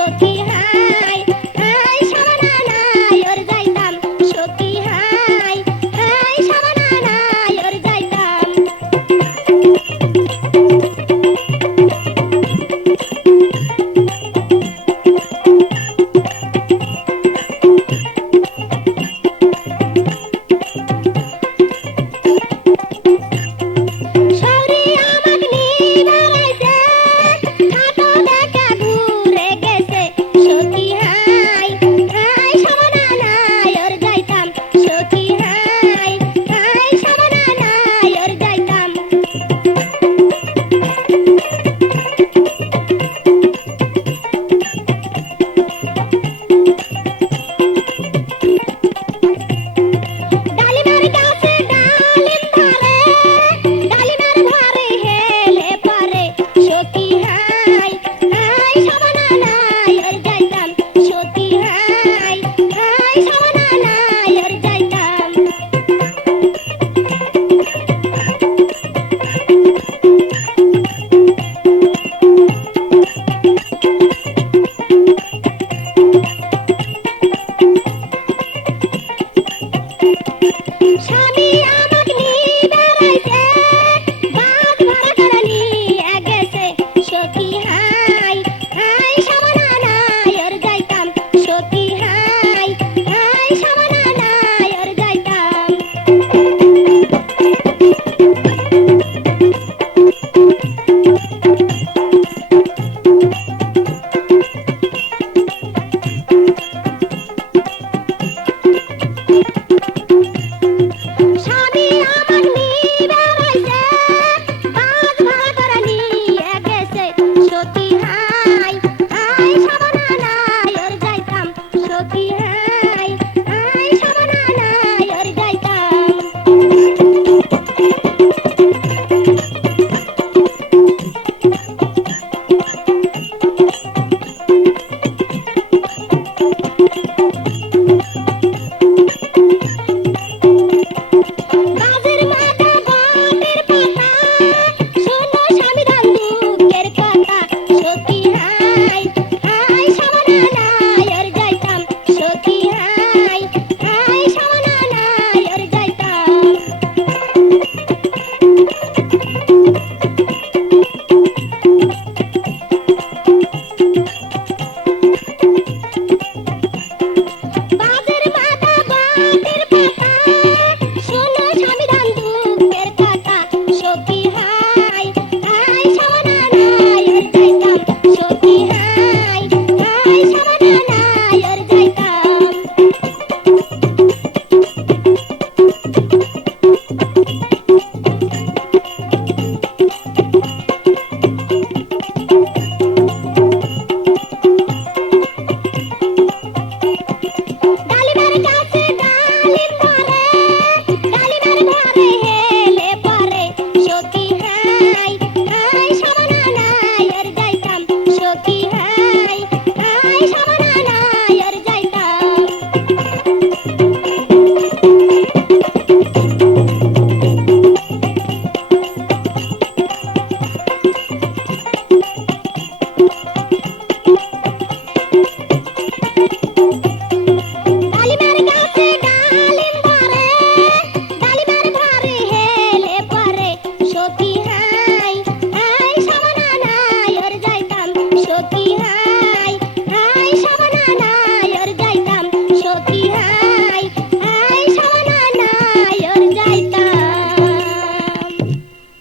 সখী high high Shabana নাই ওর যাইতাম সখী হাই হাই সাবানা নাই ওর যাইতাম সৌরি আমাক নিবারাইছে খাটো দেখা ঘুরে গেছে সখী হাই হাই সাবানা নাই ওর যাইতাম সখী হাই হাই সাবানা নাই ওর যাইতাম ডালিমার গাছে ডালিম ধরে ডালিমার ঘরে হেলে পরে সখী হাই হাই সাবানা নাই ওর যাইতাম সখী হাই হাই সাবানা নাই ওর যাইতাম স্বামী আমাক নিবারাইছে বাস ভাড়া করে নিয়ে গেছে সখী হাই হাই সাবানা নাই ওর যাইতাম সখী হাই হাই সাবানা নাই ওর যাইতাম স্বামী আমাক নিবারাইছে বাস ভাড়া করে নিয়ে গেছে সখী হাই হাই সাবানা নাই ওর যাইতাম সখী হাই হাই সাবানা নাই ওর যাইতাম বাজের মাথা বটের পাতা শোনো স্বামী দান দুঃখের কথা সখী হাই হাই সাবানা নাই ওর যাইতাম সখী হাই হাই সাবানা নাই ওর যাইতাম বাজের মাথা বটের পাতা শোনো স্বামী দান দুঃখের কথা সখী হাই হাই সাবানা নাই ওর যাইতাম সখী হাই হাই সাবানা